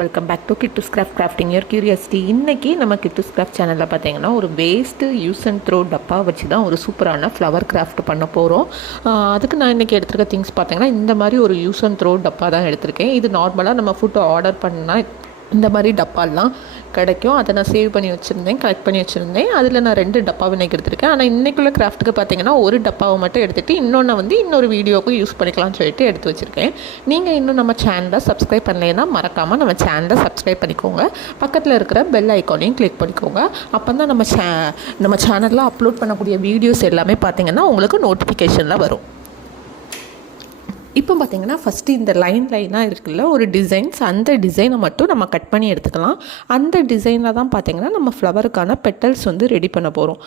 Welcome back to கிட்டூஸ் crafting your curiosity. இன்றைக்கி நம்ம கிட்டூஸ் கிராஃப்ட் சேனலில் பார்த்தீங்கன்னா ஒரு வேஸ்ட்டு யூஸ் அண்ட் த்ரோ டப்பா வச்சு தான் ஒரு சூப்பரான ஃப்ளவர் கிராஃப்ட் பண்ண போகிறோம். அதுக்கு நான் இன்றைக்கி எடுத்துருக்க திங்ஸ் பார்த்தீங்கன்னா இந்த மாதிரி ஒரு யூஸ் அண்ட் த்ரோ டப்பா தான் எடுத்திருக்கேன். இது நார்மலாக நம்ம ஃபுட்டு ஆர்டர் பண்ணால் இந்த மாதிரி டப்பாலாம் கிடைக்கும். அதை நான் சேவ் பண்ணி வச்சுருந்தேன், கலெக்ட் பண்ணி வச்சுருந்தேன். அதில் நான் 2 டப்பாவை இன்றைக்கி எடுத்திருக்கேன். ஆனால் இன்றைக்குள்ள கிராஃப்ட்டுக்கு பார்த்தீங்கன்னா ஒரு டப்பாவை மட்டும் எடுத்துகிட்டு இன்னொன்று வந்து இன்னொரு வீடியோவுக்கு யூஸ் பண்ணிக்கலாம்னு சொல்லிட்டு எடுத்து வச்சுருக்கேன். நீங்கள் இன்னும் நம்ம சேனலை சப்ஸ்கிரைப் பண்ணலைன்னா மறக்காமல் நம்ம சேனலை சப்ஸ்கிரைப் பண்ணிக்கோங்க. பக்கத்தில் இருக்கிற பெல் ஐக்கானையும் கிளிக் பண்ணிக்கோங்க. அப்போ தான் நம்ம சேனலில் அப்லோட் பண்ணக்கூடிய வீடியோஸ் எல்லாமே பார்த்தீங்கன்னா உங்களுக்கு நோட்டிஃபிகேஷனில் வரும். இப்போ பார்த்திங்கன்னா ஃபஸ்ட்டு இந்த லைனாக இருக்குல்ல ஒரு டிசைன்ஸ், அந்த டிசைனை மட்டும் நம்ம கட் பண்ணி எடுத்துக்கலாம். அந்த டிசைனில் தான் பார்த்திங்கன்னா நம்ம ஃப்ளவருக்கான பெட்டல்ஸ் வந்து ரெடி பண்ண போகிறோம்.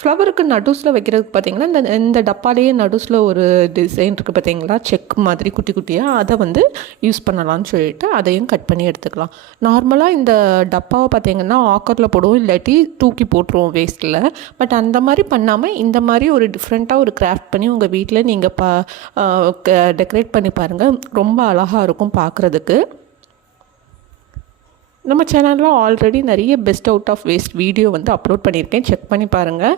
ஃப்ளவருக்கு நடுஸில் வைக்கிறதுக்கு பார்த்திங்கன்னா இந்த டப்பாலேயே நடுஸில் ஒரு டிசைன் இருக்குது பார்த்திங்களா, செக் மாதிரி குட்டி குட்டியாக, அதை வந்து யூஸ் பண்ணலான்னு சொல்லிட்டு அதையும் கட் பண்ணி எடுத்துக்கலாம். நார்மலாக இந்த டப்பாவை பார்த்திங்கன்னா ஆக்கரில் போடுவோம், இல்லாட்டி தூக்கி போட்டுருவோம் வேஸ்ட்டில். பட் அந்த மாதிரி பண்ணாமல் இந்த மாதிரி ஒரு டிஃப்ரெண்ட்டாக ஒரு கிராஃப்ட் பண்ணி உங்கள் வீட்டில் நீங்கள் டெக்கரேட் பண்ணி பாருங்கள். ரொம்ப அழகாக இருக்கும் பார்க்குறதுக்கு. நம்ம சேனலில் ஆல்ரெடி நிறைய best out of waste video வந்து அப்லோட் பண்ணியிருக்கேன், செக் பண்ணி பாருங்கள்.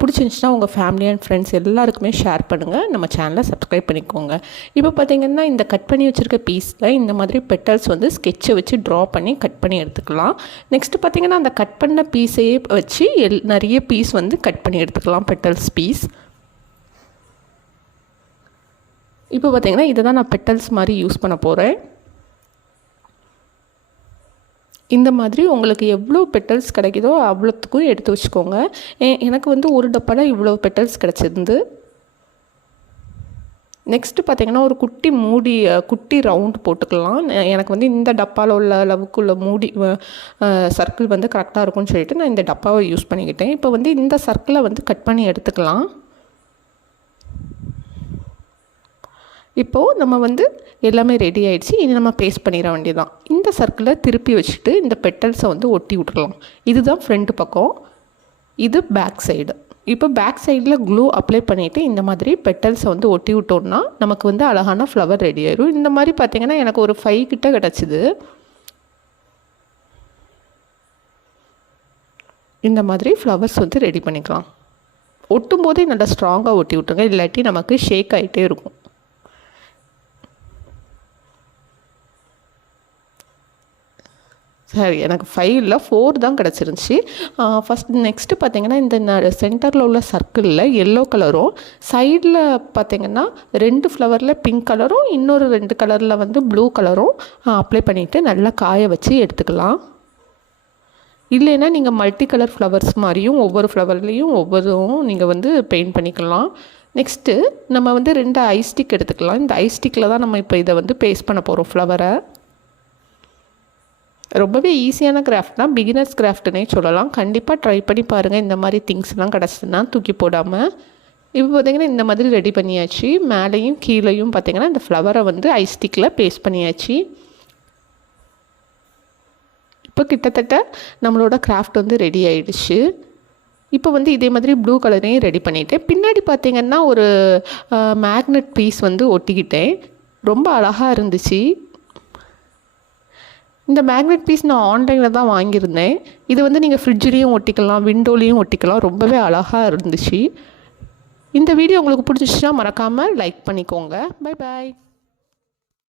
பிடிச்சிருந்துச்சுன்னா உங்கள் ஃபேமிலி அண்ட் ஃப்ரெண்ட்ஸ் எல்லாருக்குமே ஷேர் பண்ணுங்கள். நம்ம சேனலை சப்ஸ்கிரைப் பண்ணிக்கோங்க. இப்போ பார்த்திங்கன்னா இந்த கட் பண்ணி வச்சுருக்க பீஸில் இந்த மாதிரி பெட்டல்ஸ் வந்து ஸ்கெட்சை வச்சு ட்ரா பண்ணி கட் பண்ணி எடுத்துக்கலாம். நெக்ஸ்ட்டு பார்த்திங்கன்னா அந்த கட் பண்ண பீஸையே வச்சு நிறைய பீஸ் வந்து கட் பண்ணி எடுத்துக்கலாம், பெட்டல்ஸ் பீஸ். இப்போ பார்த்திங்கன்னா இதை தான் நான் பெட்டல்ஸ் மாதிரி யூஸ் பண்ண போகிறேன். இந்த மாதிரி உங்களுக்கு எவ்வளோ பெட்டல்ஸ் கிடைக்குதோ அவ்வளோத்துக்கும் எடுத்து வச்சுக்கோங்க. எனக்கு வந்து ஒரு டப்பாவில் இவ்வளோ பெட்டல்ஸ் கிடச்சிருந்து. நெக்ஸ்ட்டு பார்த்திங்கன்னா ஒரு குட்டி ரவுண்ட் போட்டுக்கலாம். எனக்கு வந்து இந்த டப்பாவில் உள்ள அளவுக்குள்ள மூடி சர்க்கிள் வந்து கரெக்டாக இருக்கும்னு சொல்லிட்டு நான் இந்த டப்பாவை யூஸ் பண்ணிக்கிட்டேன். இப்போ வந்து இந்த சர்க்கிளை வந்து கட் பண்ணி எடுத்துக்கலாம். இப்போது நம்ம வந்து எல்லாமே ரெடி ஆகிடுச்சு. இனி நம்ம பேஸ்ட் பண்ணிட வேண்டியதான். இந்த சர்க்கிளை திருப்பி வச்சுட்டு இந்த பெட்டல்ஸை வந்து ஒட்டி விட்டுறலாம். இதுதான் ஃப்ரண்ட் பக்கம், இது பேக் சைடு. இப்போ பேக் சைடில் க்ளூ அப்ளை பண்ணிவிட்டு இந்த மாதிரி பெட்டல்ஸை வந்து ஒட்டி விட்டோம்னா நமக்கு வந்து அழகான ஃப்ளவர் ரெடி ஆயிடும். இந்த மாதிரி பார்த்திங்கன்னா எனக்கு ஒரு 5 கிட்ட கிடச்சிது. இந்த மாதிரி ஃப்ளவர்ஸ் வந்து ரெடி பண்ணிக்கலாம். ஒட்டும் போதே நல்லா ஸ்ட்ராங்காக ஒட்டி விட்டுருங்க, இல்லாட்டி நமக்கு ஷேக் ஆகிட்டே இருக்கும். சரி, எனக்கு 5 இல்லை 4 தான் கிடச்சிருந்துச்சி. நெக்ஸ்ட்டு பார்த்திங்கன்னா இந்த சென்டரில் உள்ள சர்க்கிளில் எல்லோ கலரும், சைடில் பார்த்திங்கன்னா 2 ஃப்ளவரில் பிங்க் கலரும், இன்னொரு 2 கலரில் வந்து ப்ளூ கலரும் அப்ளை பண்ணிவிட்டு நல்லா காய வச்சு எடுத்துக்கலாம். இல்லைன்னா நீங்கள் மல்டி கலர் ஃப்ளவர்ஸ் மாதிரியும் ஒவ்வொரு ஃப்ளவர்லேயும் ஒவ்வொருவும் நீங்கள் வந்து பெயிண்ட் பண்ணிக்கலாம். நெக்ஸ்ட்டு நம்ம வந்து 2 ஐஸ்டிக் எடுத்துக்கலாம். இந்த ஐஸ்டிக்கில் தான் நம்ம இப்போ இதை வந்து பேஸ்ட் பண்ண போகிறோம் ஃப்ளவரை. ரொம்பவே ஈஸியான கிராஃப்ட் தான், பிகினர்ஸ் கிராஃப்ட்னே சொல்லலாம். கண்டிப்பாக ட்ரை பண்ணி பாருங்கள். இந்த மாதிரி திங்ஸ்லாம் கிடச்சிதுன்னா தூக்கி போடாமல். இப்போ பார்த்திங்கன்னா இந்த மாதிரி ரெடி பண்ணியாச்சு. மேலேயும் கீழேயும் பார்த்திங்கன்னா இந்த ஃப்ளவரை வந்து ஐஸ்டிக்கில் பேஸ்ட் பண்ணியாச்சு. இப்போ கிட்டத்தட்ட நம்மளோட கிராஃப்ட் வந்து ரெடி ஆகிடுச்சு. இப்போ வந்து இதே மாதிரி ப்ளூ கலரையும் ரெடி பண்ணிவிட்டேன். பின்னாடி பார்த்திங்கன்னா ஒரு மேக்னெட் பீஸ் வந்து ஒட்டிக்கிட்டேன். ரொம்ப அழகாக இருந்துச்சு. இந்த மேக்னெட் பீஸ் நான் ஆன்லைனில் தான் வாங்கியிருந்தேன். இது வந்து நீங்கள் ஃப்ரிட்ஜ்லேயும் ஒட்டிக்கலாம், விண்டோலேயும் ஒட்டிக்கலாம். ரொம்பவே அழகாக இருந்துச்சு. இந்த வீடியோ உங்களுக்கு பிடிச்சிச்சுன்னா மறக்காமல் லைக் பண்ணிக்கோங்க. Bye bye.